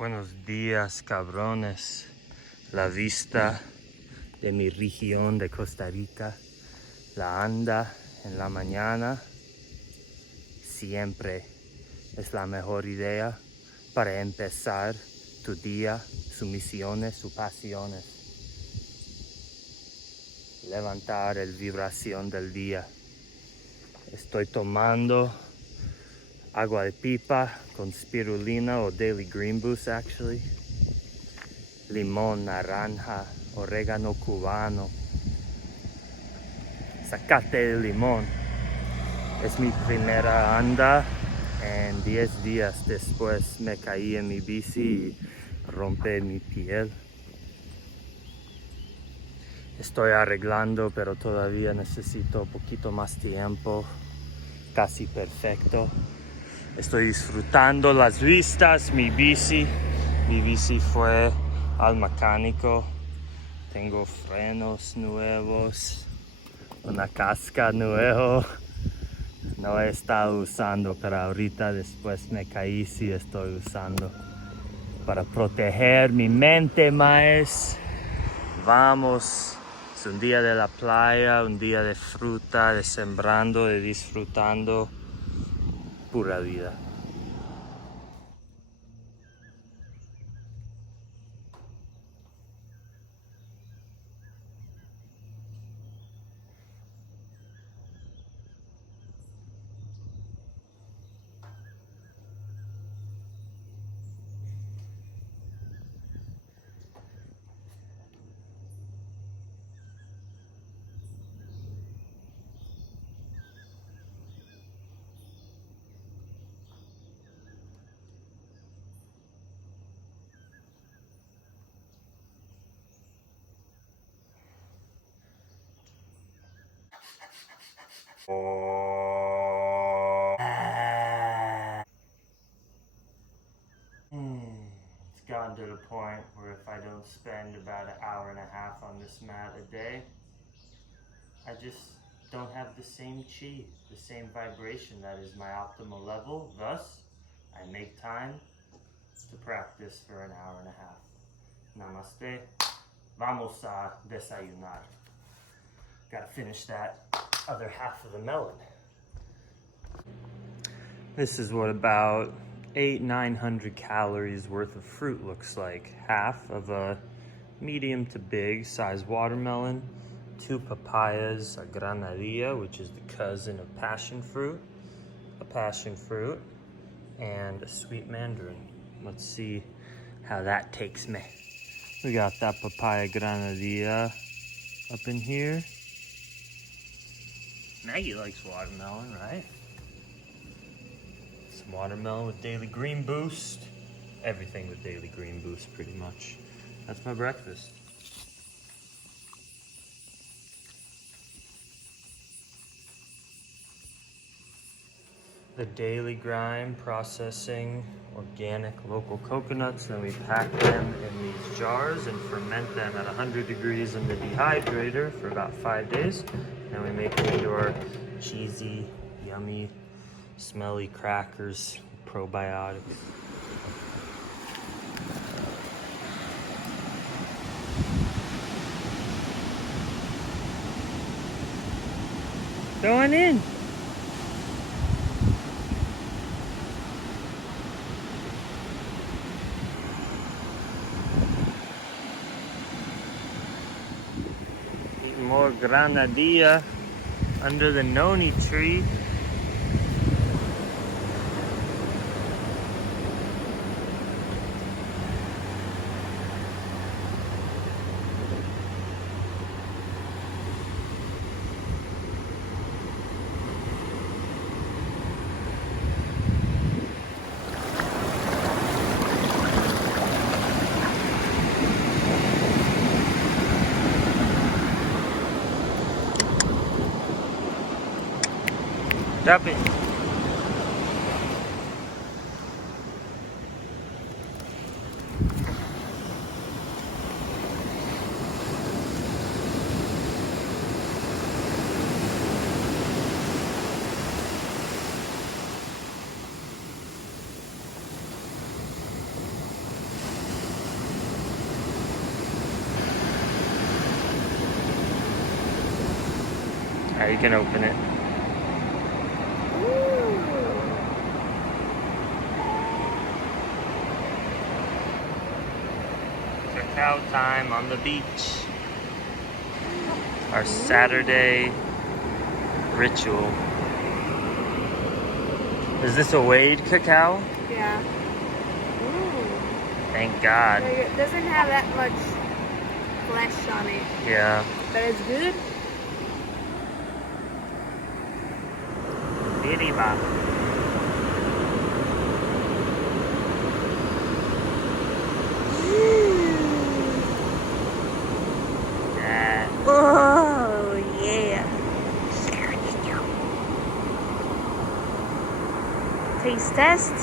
Buenos días, cabrones. La vista de mi región de Costa Rica, la anda en la mañana, siempre es la mejor idea para empezar tu día, sus misiones, sus pasiones. Levantar el vibración del día. Estoy tomando agua de pipa con spirulina o daily green boost actually. Limón, naranja, orégano cubano, zacate de limón. Es mi primera anda en 10 días después me caí en mi bici y rompí mi piel. Estoy arreglando, pero todavía necesito un poquito más tiempo. Casi perfecto. Estoy disfrutando las vistas, mi bici. Mi bici fue al mecánico. Tengo frenos nuevos, una casca nueva. No he estado usando, pero ahorita después me caí, sí estoy usando. Para proteger mi mente más. Vamos, es un día de la playa, un día de fruta, de sembrando, de disfrutando. Pura vida. It's gotten to the point where if I don't spend about an hour and a half on this mat a day, I just don't have the same chi, the same vibration that is my optimal level. Thus, I make time to practice for an hour and a half. Namaste. Vamos a desayunar. Gotta finish that other half of the melon. This is what about 800-900 calories worth of fruit looks like. Half of a medium to big size watermelon, 2 papayas, a granadilla, which is the cousin of passion fruit, and a sweet mandarin. Let's see how that takes me. We got that papaya granadilla up in here. Maggie likes watermelon, right? Some watermelon with daily green boost. Everything with daily green boost, pretty much. That's my breakfast. The daily grind, processing organic local coconuts, then we pack them in these jars and ferment them at 100 degrees in the dehydrator for about 5 days. And we make them into our cheesy, yummy, smelly crackers, probiotics. Going in. Eating more granadilla under the noni tree. Drop it. Now you can open it. Cacao time on the beach. Our Saturday ritual. Is this a Wade cacao? Yeah. Thank God. It doesn't have that much flesh on it. Yeah. But it's good. Diriba. Yeah. Oh, yeah. Taste test.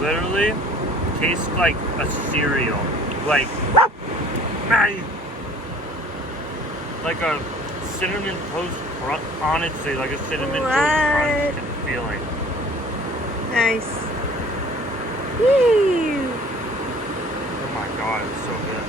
Literally tastes like a cereal. Like a cinnamon toast crunch. Honestly, like a cinnamon toast crunch feeling. Nice. Woo. Oh my God, it's so good.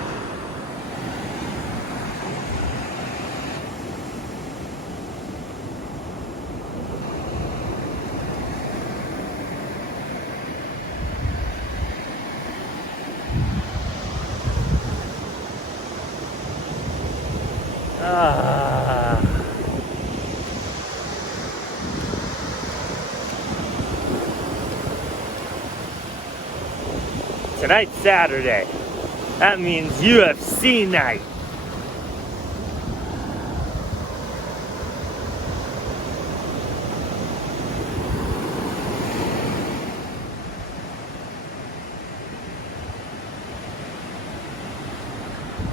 Tonight's Saturday. That means UFC night.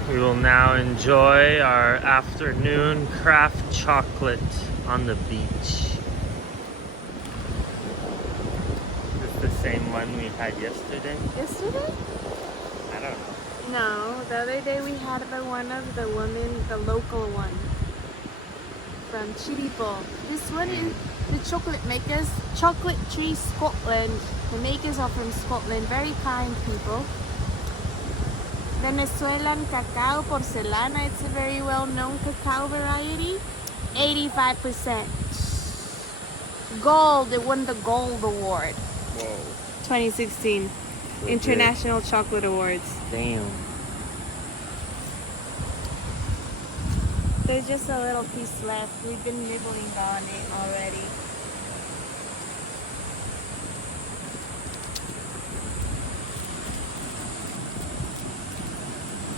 We will now enjoy our afternoon craft chocolate on the beach. Is this the same one we had yesterday? Yesterday? I don't know. No, the other day we had one of the women, the local one from Chiripo. This one is the chocolate makers, Chocolate Tree Scotland. The makers are from Scotland, very kind people. Venezuelan cacao porcelana, it's a very well-known cacao variety. 85%. Gold, it won the Gold Award. Whoa. 2016 International Chocolate Awards. Damn. There's just a little piece left. We've been nibbling on it already.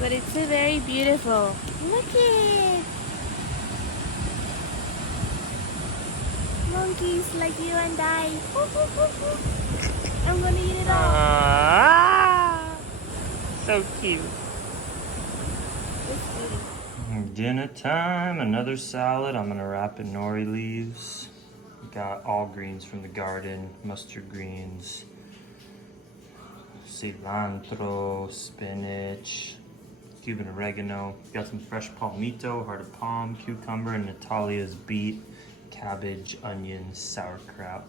But it's a very beautiful. Look it! Monkeys like you and I. I'm gonna eat it all. So cute. It's beautiful. Dinner time, another salad. I'm gonna wrap in nori leaves. Got all greens from the garden, mustard greens, cilantro, spinach, Cuban oregano. Got some fresh palmito, heart of palm, cucumber, and Natalia's beet, cabbage, onions, sauerkraut.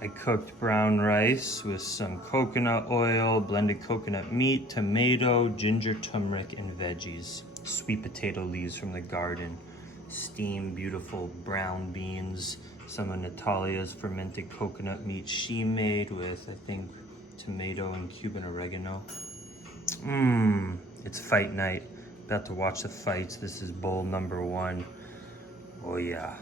I cooked brown rice with some coconut oil, blended coconut meat, tomato, ginger, turmeric, and veggies. Sweet potato leaves from the garden. Steamed beautiful brown beans. Some of Natalia's fermented coconut meat she made with, I think, tomato and Cuban oregano. It's fight night. About to watch the fights. This is bowl number 1. Oh yeah.